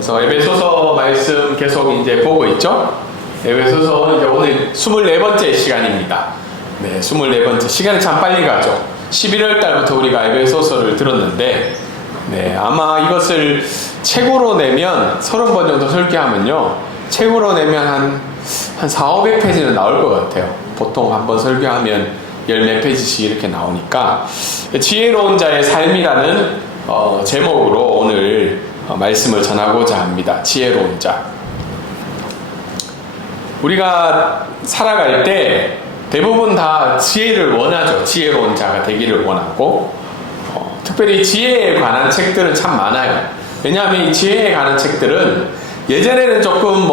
그래서 에베소서 말씀 계속 이제 보고 있죠. 에베소서 이제 오늘 24번째 시간입니다. 네, 24번째. 시간이 참 빨리 가죠. 11월 달부터 우리가 에베소서를 들었는데, 네, 아마 이것을 책으로 내면 30번 정도 설교하면요, 책으로 내면 한 400~500페이지는 나올 것 같아요. 보통 한번 설교하면 10몇 페이지씩 이렇게 나오니까. 지혜로운 자의 삶이라는 제목으로 오늘 말씀을 전하고자 합니다. 지혜로운 자. 우리가 살아갈 때 대부분 다 지혜를 원하죠. 지혜로운 자가 되기를 원하고, 특별히 지혜에 관한 책들은 참 많아요. 왜냐하면 이 지혜에 관한 책들은 예전에는 조금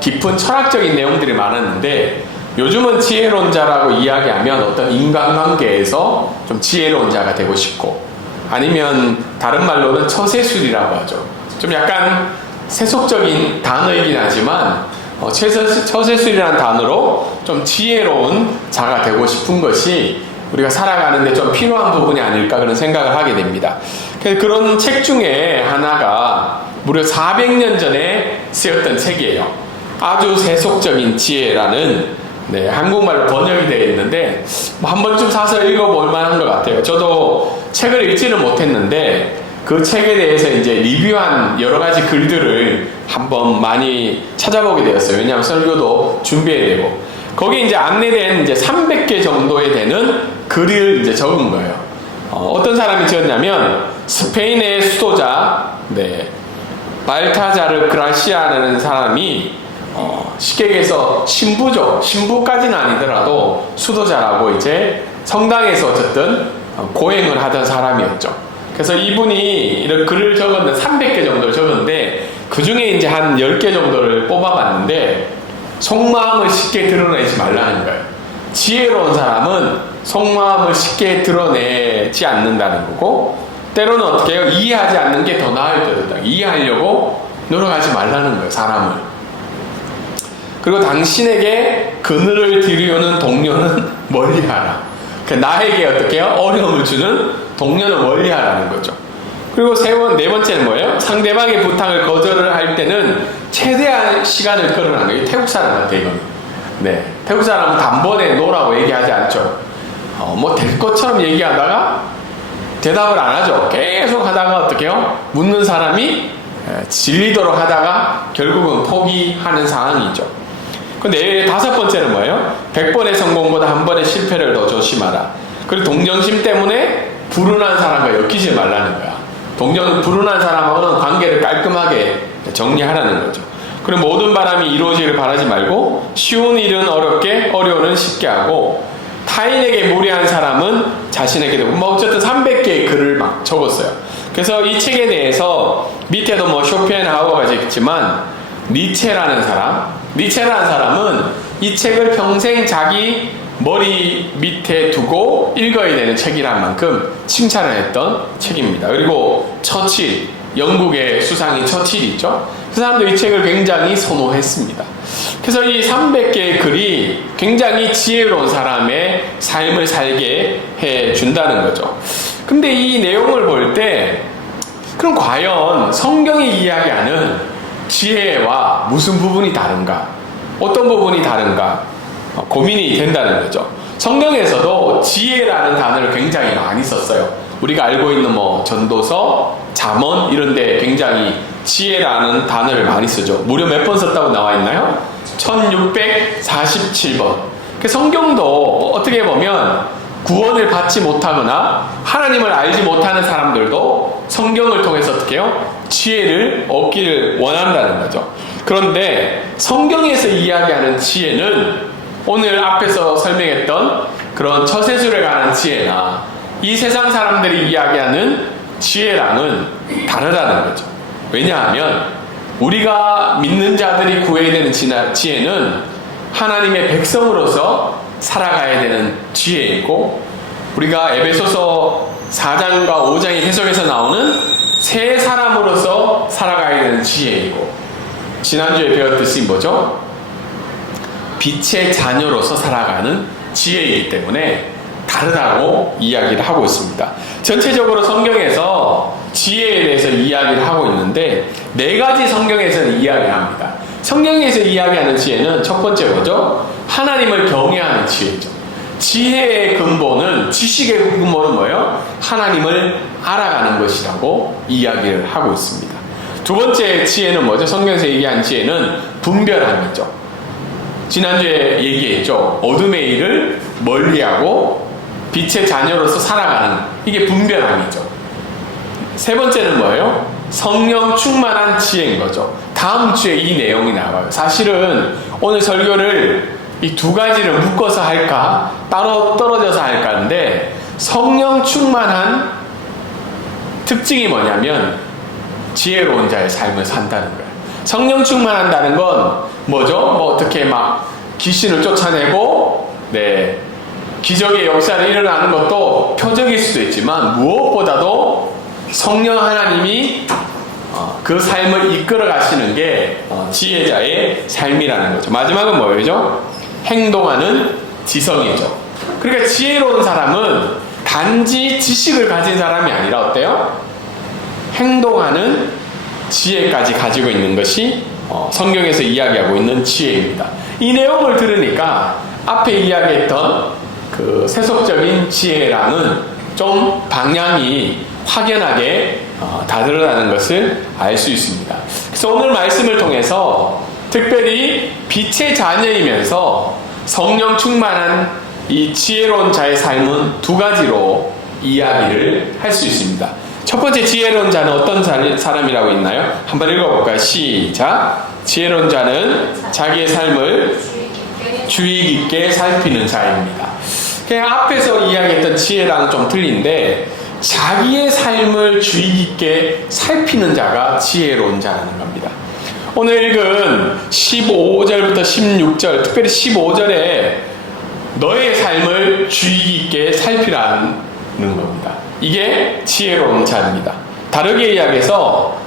깊은 철학적인 내용들이 많았는데, 요즘은 지혜로운 자라고 이야기하면 어떤 인간관계에서 좀 지혜로운 자가 되고 싶고, 아니면 다른 말로는 처세술이라고 하죠. 좀 약간 세속적인 단어이긴 하지만 처세술이라는 단어로 좀 지혜로운 자가 되고 싶은 것이 우리가 살아가는데 좀 필요한 부분이 아닐까 그런 생각을 하게 됩니다. 그래서 그런 책 중에 하나가 무려 400년 전에 쓰였던 책이에요. 아주 세속적인 지혜라는, 네, 한국말로 번역이 되어 있는데 한 번쯤 사서 읽어볼 만한 것 같아요. 저도 책을 읽지는 못했는데 그 책에 대해서 이제 리뷰한 여러 가지 글들을 한번 많이 찾아보게 되었어요. 왜냐하면 설교도 준비해야 되고, 거기에 이제 안내된 이제 300개 정도에 되는 글을 이제 적은 거예요. 어떤 사람이 지었냐면 스페인의 수도자, 네, 발타자르 그라시아라는 사람이 쉽게 얘기해서 신부죠. 신부까지는 아니더라도 수도자라고 이제 성당에서 어쨌든 고행을 하던 사람이었죠. 그래서 이분이 이런 글을 적었는데 300개 정도를 적었는데 그 중에 이제 한 10개 정도를 뽑아봤는데 속마음을 쉽게 드러내지 말라는 거예요. 지혜로운 사람은 속마음을 쉽게 드러내지 않는다는 거고, 때로는 어떻게 해요? 이해하지 않는 게 더 나을 때도 이해하려고 노력하지 말라는 거예요, 사람을. 그리고 당신에게 그늘을 들이우는 동료는 멀리하라. 나에게 어떻게 해요? 어려움을 주는 동료는 멀리하라는 거죠. 그리고 네 번째는 뭐예요? 상대방의 부탁을 거절을 할 때는 최대한 시간을 끌어라는 거예요. 태국 사람한테 이거는. 네, 태국 사람은 단번에 노라고 얘기하지 않죠. 될 것처럼 얘기하다가 대답을 안 하죠. 계속 하다가 어떻게 해요? 묻는 사람이 질리도록 하다가 결국은 포기하는 상황이죠. 근데 5번째는 뭐예요? 100번의 성공보다 1번의 실패를 더 조심하라. 그리고 동정심 때문에 불운한 사람과 엮이지 말라는 거야. 불운한 사람하고는 관계를 깔끔하게 정리하라는 거죠. 그리고 모든 바람이 이루어지기를 바라지 말고, 쉬운 일은 어렵게, 어려운 일은 쉽게 하고, 타인에게 무례한 사람은 자신에게 되고, 어쨌든 300개의 글을 막 적었어요. 그래서 이 책에 대해서 밑에도 쇼펜하우어가 있지만 니체라는 사람은 이 책을 평생 자기 머리 밑에 두고 읽어야 되는 책이란 만큼 칭찬을 했던 책입니다. 그리고 처칠, 영국의 수상인 처칠이 있죠. 그 사람도 이 책을 굉장히 선호했습니다. 그래서 이 300개의 글이 굉장히 지혜로운 사람의 삶을 살게 해준다는 거죠. 근데 이 내용을 볼 때, 그럼 과연 성경이 이야기하는 지혜와 무슨 부분이 다른가? 어떤 부분이 다른가? 고민이 된다는 거죠. 성경에서도 지혜라는 단어를 굉장히 많이 썼어요. 우리가 알고 있는 전도서, 잠언 이런 데 굉장히 지혜라는 단어를 많이 쓰죠. 무려 몇 번 썼다고 나와 있나요? 1647번. 성경도 어떻게 보면 구원을 받지 못하거나 하나님을 알지 못하는 사람들도 성경을 통해서 어떻게 해요? 지혜를 얻기를 원한다는 거죠. 그런데 성경에서 이야기하는 지혜는 오늘 앞에서 설명했던 그런 처세술에 관한 지혜나 이 세상 사람들이 이야기하는 지혜랑은 다르다는 거죠. 왜냐하면 우리가 믿는 자들이 구해야 되는 지혜는 하나님의 백성으로서 살아가야 되는 지혜이고, 우리가 에베소서 4장과 5장의 해석에서 나오는 새 사람으로서 살아가야 되는 지혜이고, 지난주에 배웠듯이 뭐죠? 빛의 자녀로서 살아가는 지혜이기 때문에 다르다고 이야기를 하고 있습니다. 전체적으로 성경에서 지혜에 대해서 이야기를 하고 있는데 네 가지 성경에서는 이야기합니다. 성경에서 이야기하는 지혜는 첫 번째 뭐죠? 하나님을 경외하는 지혜죠. 지혜의 근본은, 지식의 근본은 뭐예요? 하나님을 알아가는 것이라고 이야기를 하고 있습니다. 두 번째 지혜는 뭐죠? 성경에서 얘기한 지혜는 분별함이죠. 지난주에 얘기했죠. 어둠의 일을 멀리하고 빛의 자녀로서 살아가는, 이게 분별함이죠. 세 번째는 뭐예요? 성령 충만한 지혜인 거죠. 다음 주에 이 내용이 나와요. 사실은 오늘 설교를 이 두 가지를 묶어서 할까, 따로 떨어져서 할까 하는데, 성령 충만한 특징이 뭐냐면 지혜로운 자의 삶을 산다는 거예요. 성령 충만한다는 건 뭐죠? 뭐 어떻게 막 귀신을 쫓아내고 기적의 역사를 일어나는 것도 표적일 수도 있지만, 무엇보다도 성령 하나님이 그 삶을 이끌어 가시는 게 지혜자의 삶이라는 거죠. 마지막은 뭐죠? 행동하는 지성이죠. 그러니까 지혜로운 사람은 단지 지식을 가진 사람이 아니라 어때요? 행동하는 지혜까지 가지고 있는 것이 성경에서 이야기하고 있는 지혜입니다. 이 내용을 들으니까 앞에 이야기했던 그 세속적인 지혜랑은 좀 방향이 확연하게 다르다는 것을 알 수 있습니다. 그래서 오늘 말씀을 통해서 특별히 빛의 자녀이면서 성령 충만한 이 지혜로운 자의 삶은 두 가지로 이야기를 할 수 있습니다. 첫 번째, 지혜로운 자는 어떤 사람이라고 있나요? 한번 읽어볼까요? 시작. 지혜로운 자는 자기의 삶을 주의 깊게 살피는 자입니다. 그냥 앞에서 이야기했던 지혜랑은 좀 틀린데, 자기의 삶을 주의 깊게 살피는 자가 지혜로운 자라는 겁니다. 오늘 읽은 15절부터 16절, 특별히 15절에 너의 삶을 주의 깊게 살피라는 겁니다. 이게 지혜로운 자입니다. 다르게 이야기해서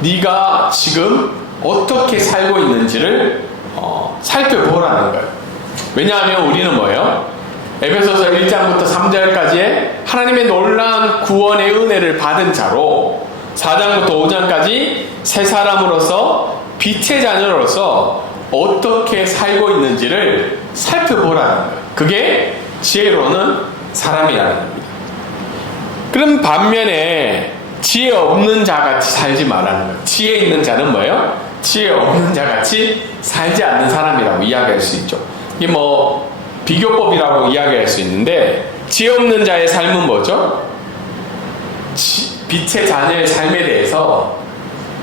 네가 지금 어떻게 살고 있는지를 살펴보라는 거예요. 왜냐하면 우리는 뭐예요? 에베소서 1장부터 3절까지의 하나님의 놀라운 구원의 은혜를 받은 자로 4장부터 5장까지 새 사람으로서 빛의 자녀로서 어떻게 살고 있는지를 살펴보라는 거예요. 그게 지혜로운 사람이라는 겁니다. 그럼 반면에 지혜 없는 자같이 살지 말라는 거예요. 지혜 있는 자는 뭐예요? 지혜 없는 자같이 살지 않는 사람이라고 이야기할 수 있죠. 이게 뭐 비교법이라고 이야기할 수 있는데, 지혜 없는 자의 삶은 뭐죠? 빛의 자녀의 삶에 대해서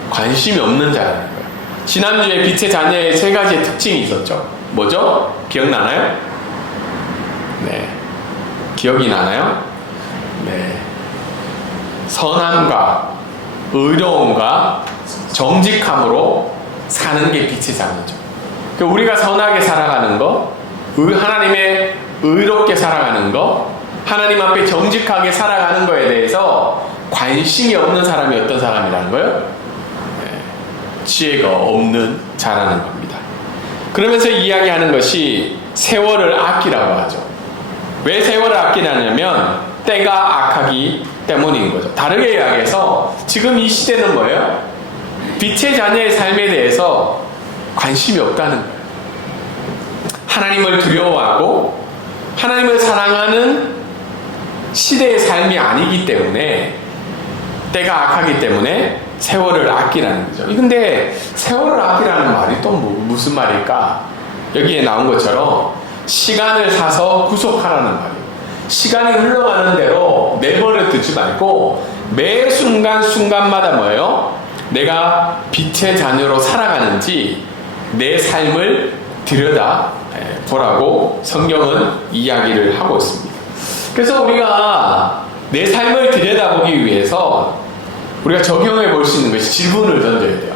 관심이 없는 자라는 거예요. 지난주에 빛의 자녀의 세 가지의 특징이 있었죠. 뭐죠? 기억나나요? 네. 기억이 나나요? 네. 선함과 의로움과 정직함으로 사는 게 빛의 자녀죠. 그러니까 우리가 선하게 살아가는 거, 하나님의 의롭게 살아가는 거, 하나님 앞에 정직하게 살아가는 거에 대해서 관심이 없는 사람이 어떤 사람이라는 거예요? 네. 지혜가 없는 자라는 겁니다. 그러면서 이야기하는 것이 세월을 아끼라고 하죠. 왜 세월을 아끼냐면 때가 악하기 때문인 거죠. 다르게 이야기해서 지금 이 시대는 뭐예요? 빛의 자녀의 삶에 대해서 관심이 없다는 거예요. 하나님을 두려워하고 하나님을 사랑하는 시대의 삶이 아니기 때문에, 때가 악하기 때문에 세월을 아끼라는 거죠. 근데 세월을 아끼라는 말이 또 무슨 말일까? 여기에 나온 것처럼 시간을 사서 구속하라는 말이에요. 시간이 흘러가는 대로 내버려 두지 말고 매 순간순간마다 뭐예요? 내가 빛의 자녀로 살아가는지 내 삶을 들여다 보라고 성경은 이야기를 하고 있습니다. 그래서 우리가 내 삶을 들여다보기 위해서 우리가 적용해 볼 수 있는 것이 질문을 던져야 돼요.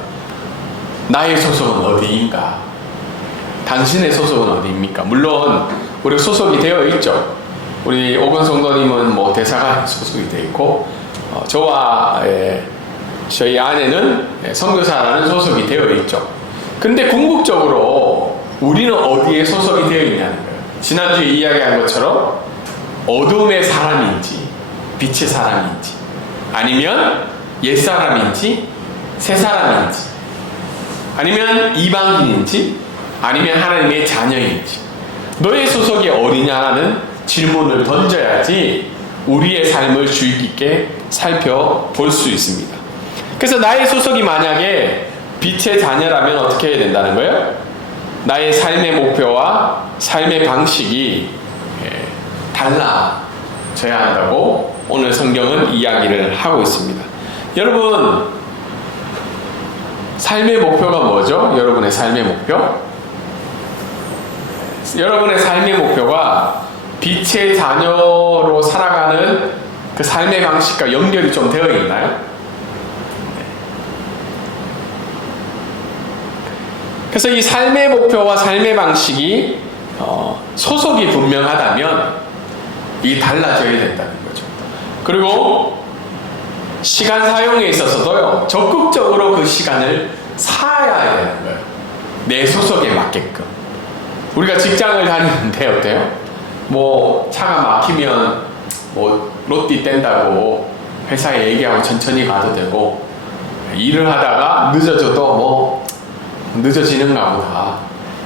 나의 소속은 어디인가? 당신의 소속은 어디입니까? 물론 우리가 소속이 되어 있죠. 우리 오건 성도님은 뭐 대사관 소속이 되어 있고, 저와 저희 아내는 선교사라는 소속이 되어 있죠. 근데 궁극적으로 우리는 어디에 소속이 되어 있냐는 거예요. 지난주에 이야기한 것처럼 어둠의 사람인지 빛의 사람인지, 아니면 옛사람인지 새 사람인지, 아니면 이방인인지, 아니면 하나님의 자녀인지, 너의 소속이 어디냐는 질문을 던져야지 우리의 삶을 주의 깊게 살펴볼 수 있습니다. 그래서 나의 소속이 만약에 빛의 자녀라면 어떻게 해야 된다는 거예요? 나의 삶의 목표와 삶의 방식이 달라져야 한다고 오늘 성경은 이야기를 하고 있습니다. 여러분, 삶의 목표가 뭐죠? 여러분의 삶의 목표? 여러분의 삶의 목표가 빛의 자녀로 살아가는 그 삶의 방식과 연결이 좀 되어 있나요? 그래서 이 삶의 목표와 삶의 방식이 소속이 분명하다면 이 달라져야 된다는 거죠. 그리고 시간 사용에 있어서도요, 적극적으로 그 시간을 사야 되는 거예요. 내 소속에 맞게끔. 우리가 직장을 다니는데 어때요? 뭐 차가 막히면 뭐 로띠 뗀다고 회사에 얘기하고 천천히 가도 되고, 일을 하다가 늦어져도 뭐 늦어지는가 보다,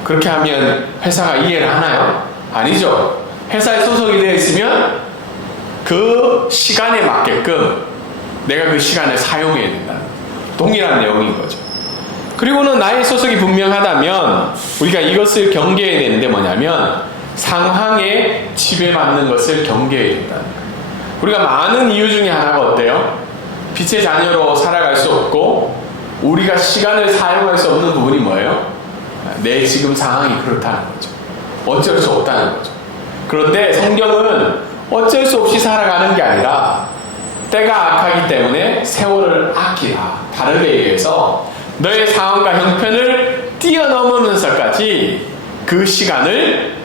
그렇게 하면 회사가 이해를 하나요? 아니죠. 회사에 소속이 되어 있으면 그 시간에 맞게끔 내가 그 시간을 사용해야 된다는 동일한 내용인 거죠. 그리고는 나의 소속이 분명하다면 우리가 이것을 경계해야 되는데 뭐냐면 상황에 지배받는 것을 경계해야 된다는 거예요. 우리가 많은 이유 중에 하나가 어때요? 빛의 자녀로 살아갈 수 없고 우리가 시간을 사용할 수 없는 부분이 뭐예요? 내 지금 상황이 그렇다는 거죠. 어쩔 수 없다는 거죠. 그런데 성경은 어쩔 수 없이 살아가는 게 아니라 때가 악하기 때문에 세월을 아끼라. 다르게 얘기해서 너의 상황과 형편을 뛰어넘으면서까지 그 시간을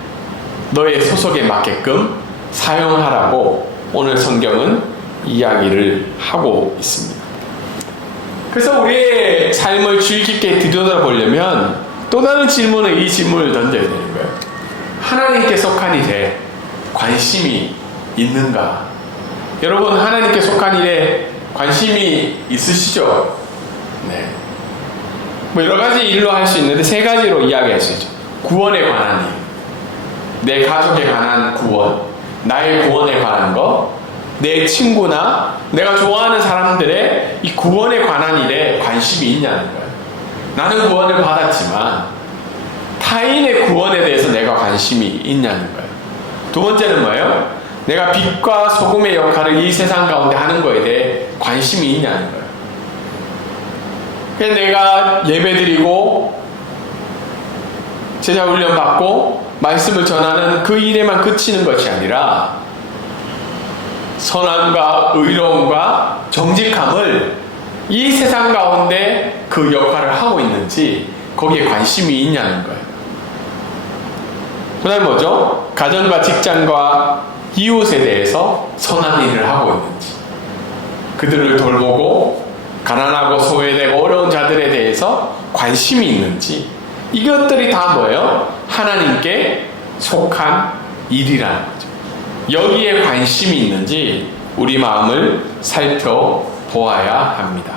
너의 소속에 맞게끔 사용하라고 오늘 성경은 이야기를 하고 있습니다. 그래서 우리의 삶을 주의 깊게 들여다보려면 또 다른 질문은 이 질문을 던져야 되는 거예요. 하나님께 속한 일에 관심이 있는가? 여러분, 하나님께 속한 일에 관심이 있으시죠? 네. 뭐 여러 가지 일로 할 수 있는데 세 가지로 이야기할 수 있죠. 구원에 관한 일, 내 가족에 관한 구원, 나의 구원에 관한 것, 내 친구나 내가 좋아하는 사람들의 이 구원에 관한 일에 관심이 있냐는 거예요. 나는 구원을 받았지만 타인의 구원에 대해서 내가 관심이 있냐는 거예요. 두 번째는 뭐예요? 내가 빛과 소금의 역할을 이 세상 가운데 하는 거에 대해 관심이 있냐는 거예요. 그래서 내가 예배드리고 제자 훈련 받고 말씀을 전하는 그 일에만 그치는 것이 아니라 선함과 의로움과 정직함을 이 세상 가운데 그 역할을 하고 있는지 거기에 관심이 있냐는 거예요. 그 다음에 뭐죠? 가정과 직장과 이웃에 대해서 선한 일을 하고 있는지, 그들을 돌보고 가난하고 소외되고 어려운 자들에 대해서 관심이 있는지, 이것들이 다 뭐예요? 하나님께 속한 일이라는 거죠. 여기에 관심이 있는지 우리 마음을 살펴보아야 합니다.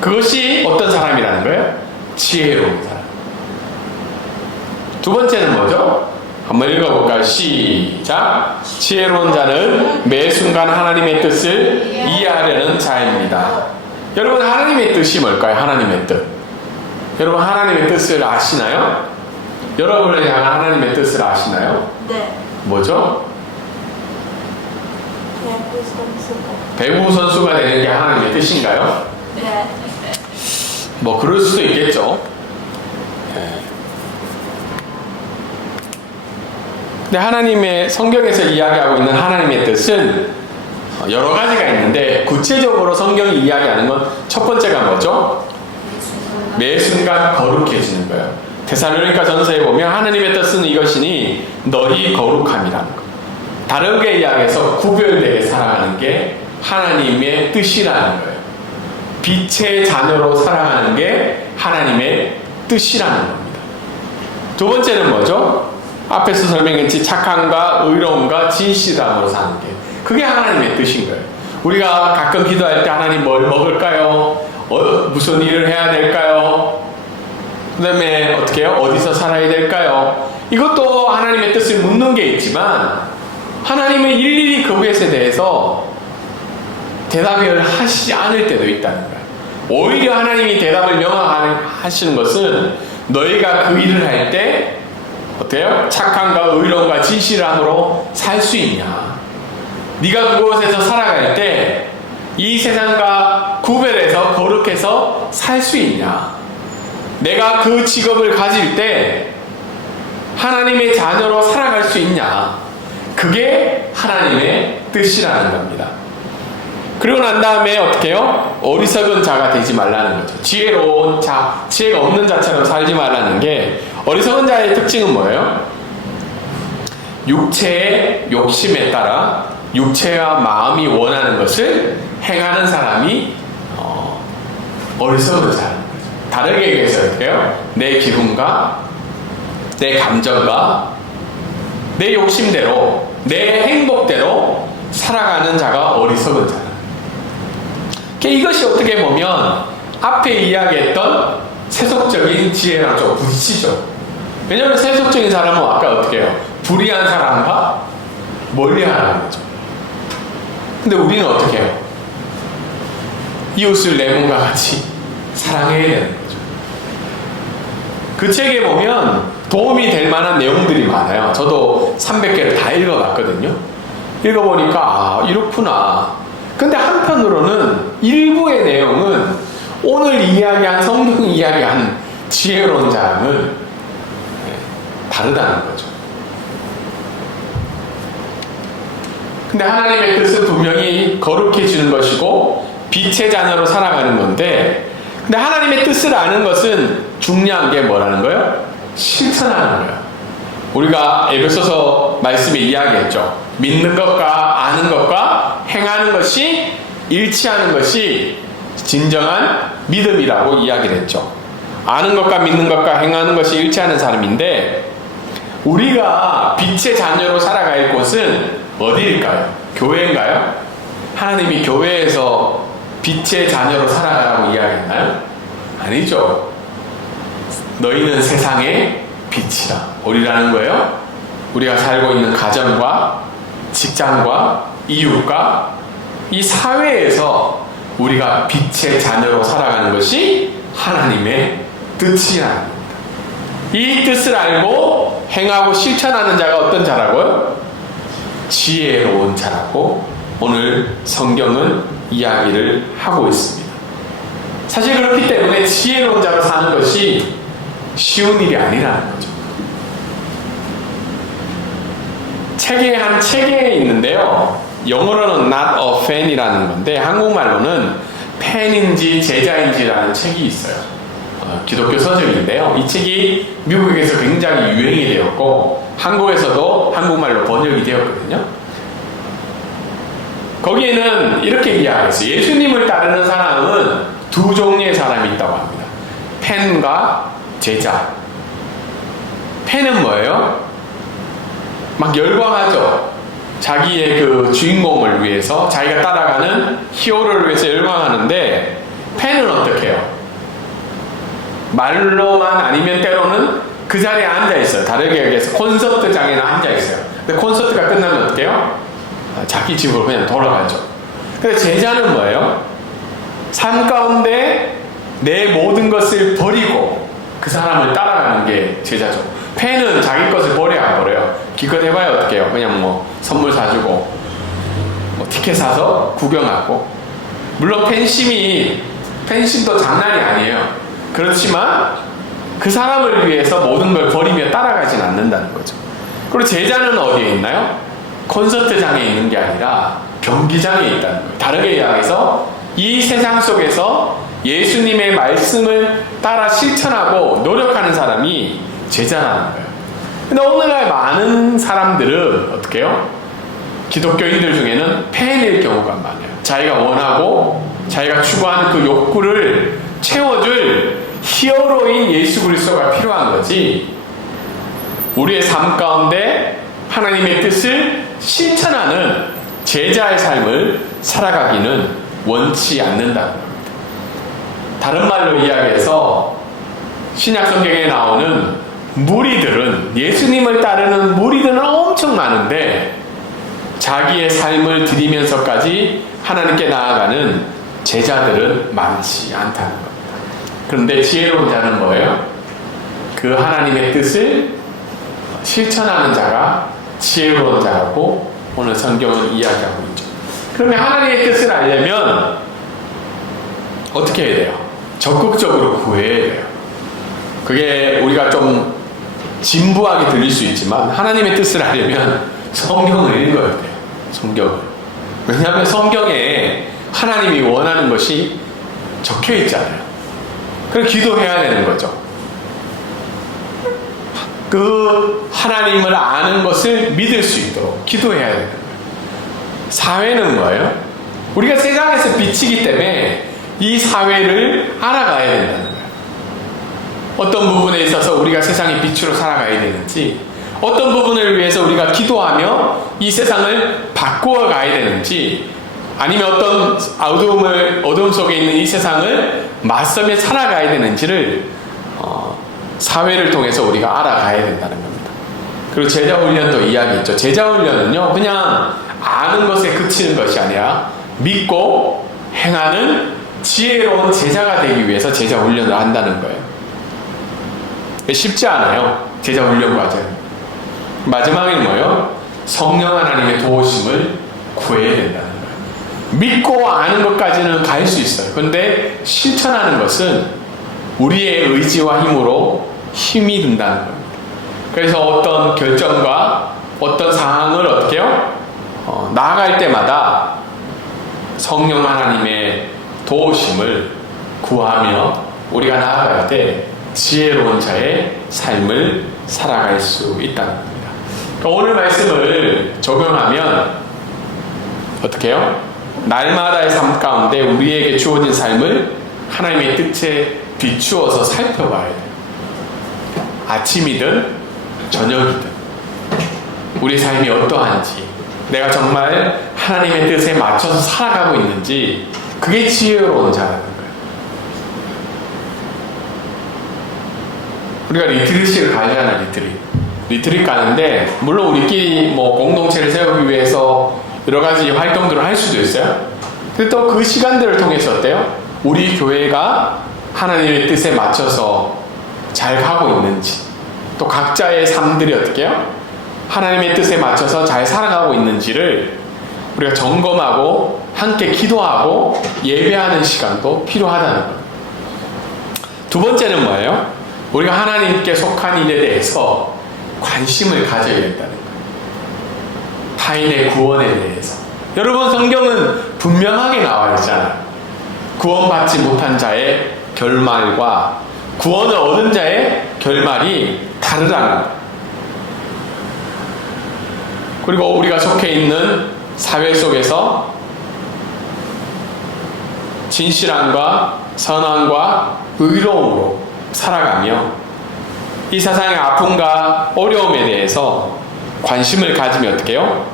그것이 어떤 사람이라는 거예요? 지혜로운 사람. 두 번째는 뭐죠? 한번 읽어볼까요? 시작. 지혜로운 자는 매 순간 하나님의 뜻을 이해하려는 자입니다. 여러분, 하나님의 뜻이 뭘까요? 하나님의 뜻. 여러분, 하나님의 뜻을 아시나요? 여러분을 향한 하나님의 뜻을 아시나요? 네. 뭐죠? 배구 선수가 되는 게 하나님의 뜻인가요? 네. 뭐 그럴 수도 있겠죠. 근데 하나님의 성경에서 이야기하고 있는 하나님의 뜻은 여러 가지가 있는데 구체적으로 성경이 이야기하는 건 첫 번째가 뭐죠? 매 순간 거룩해지는 거예요. 데살로니가 전서에 보면 하나님의 뜻은 이것이니 너희 거룩함이라는 거. 다르게 이야기해서 구별되게 살아가는 게 하나님의 뜻이라는 거예요. 빛의 자녀로 살아가는 게 하나님의 뜻이라는 겁니다. 두 번째는 뭐죠? 앞에서 설명했지, 착함과 의로움과 진실함으로 사는 게, 그게 하나님의 뜻인 거예요. 우리가 가끔 기도할 때 하나님 뭘 먹을까요? 무슨 일을 해야 될까요? 그 다음에 어떻게 해요? 어디서 살아야 될까요? 이것도 하나님의 뜻을 묻는 게 있지만 하나님은 일일이 그것에 대해서 대답을 하시지 않을 때도 있다는 거예요. 오히려 하나님이 대답을 명확하시는 것은 너희가 그 일을 할 때 어때요? 착함과 의로움과 진실함으로 살 수 있냐? 네가 그곳에서 살아갈 때 이 세상과 구별해서 거룩해서 살 수 있냐? 내가 그 직업을 가질 때 하나님의 자녀로 살아갈 수 있냐? 그게 하나님의 뜻이라는 겁니다. 그리고 난 다음에 어떻게 해요? 어리석은 자가 되지 말라는 거죠. 지혜로운 자, 지혜가 없는 자처럼 살지 말라는 게, 어리석은 자의 특징은 뭐예요? 육체의 욕심에 따라 육체와 마음이 원하는 것을 행하는 사람이 어리석은 자라는 거죠. 다르게 얘기해서 어떻게 해요? 내 기분과 내 감정과 내 욕심대로 내 행복대로 살아가는 자가 어리석은 자라. 이것이 어떻게 보면 앞에 이야기했던 세속적인 지혜랑 좀 부딪히죠. 왜냐하면 세속적인 사람은 아까 어떻게 해요? 불의한 사람과 멀리하는 거죠. 근데 우리는 어떻게 해요? 이웃을 내 몸과 같이 사랑해야 되는 거죠. 그 책에 보면 도움이 될 만한 내용들이 많아요. 저도 300개를 다 읽어봤거든요. 읽어보니까 아, 이렇구나. 근데 한편으로는 일부의 내용은 오늘 이야기한, 성경이 이야기한 지혜로운 자랑은 다르다는 거죠. 근데 하나님의 뜻은 분명히 거룩해지는 것이고 빛의 자녀로 살아가는 건데, 근데 하나님의 뜻을 아는 것은 중요한 게 뭐라는 거예요? 실천하는 거예요. 우리가 에베소서 말씀에 이야기했죠. 믿는 것과 아는 것과 행하는 것이 일치하는 것이 진정한 믿음이라고 이야기를 했죠. 아는 것과 믿는 것과 행하는 것이 일치하는 사람인데, 우리가 빛의 자녀로 살아갈 곳은 어디일까요? 교회인가요? 하나님이 교회에서 빛의 자녀로 살아가라고 이야기했나요? 아니죠. 너희는 세상의 빛이라. 우리라는 거예요. 우리가 살고 있는 가정과 직장과 이웃과 이 사회에서 우리가 빛의 자녀로 살아가는 것이 하나님의 뜻이라는 겁니다. 이 뜻을 알고 행하고 실천하는 자가 어떤 자라고요? 지혜로운 자라고 오늘 성경은 이야기를 하고 있습니다. 사실 그렇기 때문에 지혜로운 자로 사는 것이 쉬운 일이 아니라는 거죠. 한 책에 있는데요. 영어로는 Not a Fan이라는 건데 한국말로는 팬인지 제자인지라는 책이 있어요. 기독교 서적인데요. 이 책이 미국에서 굉장히 유행이 되었고 한국에서도 한국말로 번역이 되었거든요. 거기에는 이렇게 이야기했어요. 예수님을 따르는 사람은 두 종류의 사람이 있다고 합니다. 팬과 제자. 팬은 뭐예요? 막 열광하죠. 자기의 그 주인공을 위해서, 자기가 따라가는 히어로를 위해서 열광하는데, 팬은 어떻게 해요? 말로만 아니면 때로는 그 자리에 앉아있어요. 다르게 얘기해서 콘서트장에는 앉아있어요. 근데 콘서트가 끝나면 어떻게 해요? 자기 집으로 그냥 돌아가죠. 근데 제자는 뭐예요? 삶 가운데 내 모든 것을 버리고 그 사람을 따라가는 게 제자죠. 팬은 자기 것을 버려야 안 버려요. 기껏 해봐야 어떻게 해요? 그냥 뭐 선물 사주고 뭐 티켓 사서 구경하고, 물론 팬심도 장난이 아니에요. 그렇지만 그 사람을 위해서 모든 걸 버리며 따라가진 않는다는 거죠. 그리고 제자는 어디에 있나요? 콘서트장에 있는 게 아니라 경기장에 있다는 거예요. 다르게 이야기해서 이 세상 속에서 예수님의 말씀을 따라 실천하고 노력하는 사람이 제자라는 거예요. 근데 오늘날 많은 사람들은 어떻게 해요? 기독교인들 중에는 팬일 경우가 많아요. 자기가 원하고 자기가 추구하는 그 욕구를 채워줄 히어로인 예수 그리스도가 필요한 거지, 우리의 삶 가운데 하나님의 뜻을 실천하는 제자의 삶을 살아가기는 원치 않는다는 겁니다. 다른 말로 이야기해서 신약 성경에 나오는 무리들은, 예수님을 따르는 무리들은 엄청 많은데 자기의 삶을 드리면서까지 하나님께 나아가는 제자들은 많지 않다는 겁니다. 그런데 지혜로운 자는 뭐예요? 그 하나님의 뜻을 실천하는 자가 지혜로운 자라고 오늘 성경은 이야기하고 있죠. 그러면 하나님의 뜻을 알려면 어떻게 해야 돼요? 적극적으로 구해야 돼요. 그게 우리가 좀 진부하게 들릴 수 있지만 하나님의 뜻을 알려면 성경을 읽어야 돼요. 성경을. 왜냐하면 성경에 하나님이 원하는 것이 적혀 있잖아요. 그럼 기도해야 되는 거죠. 그 하나님을 아는 것을 믿을 수 있도록 기도해야 되는 거예요. 사회는 뭐예요? 우리가 세상에서 빛이기 때문에 이 사회를 알아가야 된다는 거예요. 어떤 부분에 있어서 우리가 세상의 빛으로 살아가야 되는지, 어떤 부분을 위해서 우리가 기도하며 이 세상을 바꾸어 가야 되는지, 아니면 어떤 어둠 속에 있는 이 세상을 맞서며 살아가야 되는지를 사회를 통해서 우리가 알아가야 된다는 겁니다. 그리고 제자훈련도 이야기했죠. 제자훈련은요, 그냥 아는 것에 그치는 것이 아니라 믿고 행하는 지혜로운 제자가 되기 위해서 제자훈련을 한다는 거예요. 쉽지 않아요. 제자훈련 과정. 마지막에는 뭐예요? 성령 하나님의 도우심을 구해야 된다는 거예요. 믿고 아는 것까지는 갈 수 있어요. 그런데 실천하는 것은 우리의 의지와 힘으로 힘이 든다는 겁니다. 그래서 어떤 결정과 어떤 상황을 어떻게 해요? 나아갈 때마다 성령 하나님의 도우심을 구하며 우리가 나아갈 때 지혜로운 자의 삶을 살아갈 수 있다는 겁니다. 그러니까 오늘 말씀을 적용하면 어떻게 해요? 날마다의 삶 가운데 우리에게 주어진 삶을 하나님의 뜻에 비추어서 살펴봐야 돼요. 아침이든 저녁이든 우리 삶이 어떠한지, 내가 정말 하나님의 뜻에 맞춰서 살아가고 있는지, 그게 지혜로운 자라는 거예요. 우리가 리트릿을 가잖아요. 리트릿 가는데 물론 우리끼리 뭐 공동체를 세우기 위해서 여러 가지 활동들을 할 수도 있어요. 근데 또 그 시간들을 통해서 어때요? 우리 교회가 하나님의 뜻에 맞춰서 잘 가고 있는지, 또 각자의 삶들이 어떻게 해요? 하나님의 뜻에 맞춰서 잘 살아가고 있는지를 우리가 점검하고 함께 기도하고 예배하는 시간도 필요하다는 거예요. 두 번째는 뭐예요? 우리가 하나님께 속한 일에 대해서 관심을 가져야 된다는 거예요. 타인의 구원에 대해서. 여러분, 성경은 분명하게 나와 있잖아요. 구원받지 못한 자의 결말과 구원을 얻은 자의 결말이 다르다는 거예요. 그리고 우리가 속해 있는 사회 속에서 진실함과 선함과 의로움으로 살아가며 이 세상의 아픔과 어려움에 대해서 관심을 가지면 어떻게 해요?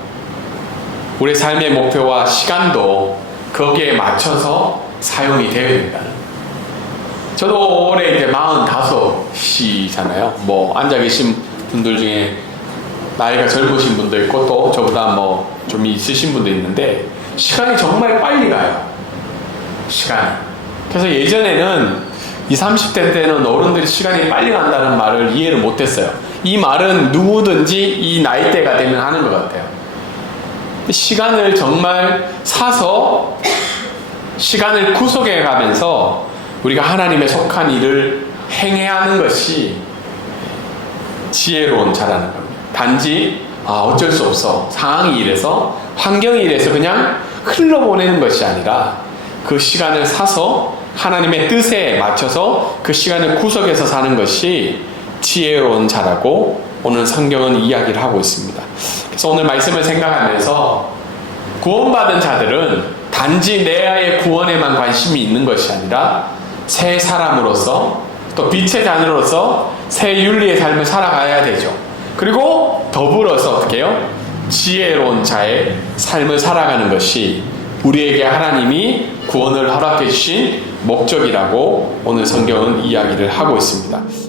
우리 삶의 목표와 시간도 거기에 맞춰서 사용이 되어야 된다는. 저도 올해 이제 45이잖아요. 뭐 앉아 계신 분들 중에 나이가 젊으신 분도 있고 또 저보다 뭐 좀 있으신 분도 있는데 시간이 정말 빨리 가요. 시간이. 그래서 예전에는 20, 30대 때는 어른들이 시간이 빨리 간다는 말을 이해를 못했어요. 이 말은 누구든지 이 나이대가 되면 하는 것 같아요. 시간을 정말 사서 시간을 구속해 가면서 우리가 하나님의 속한 일을 행해야 하는 것이 지혜로운 자라는 겁니다. 단지 어쩔 수 없어, 상황이 이래서, 환경이 이래서 그냥 흘러보내는 것이 아니라 그 시간을 사서 하나님의 뜻에 맞춰서 그 시간을 구속해서 사는 것이 지혜로운 자라고 오늘 성경은 이야기를 하고 있습니다. 그래서 오늘 말씀을 생각하면서 구원받은 자들은 단지 내 구원에만 관심이 있는 것이 아니라 새 사람으로서, 또 빛의 자녀로서 새 윤리의 삶을 살아가야 되죠. 그리고 더불어서 어떻게 해요? 지혜로운 자의 삶을 살아가는 것이 우리에게 하나님이 구원을 허락해 주신 목적이라고 오늘 성경은 이야기를 하고 있습니다.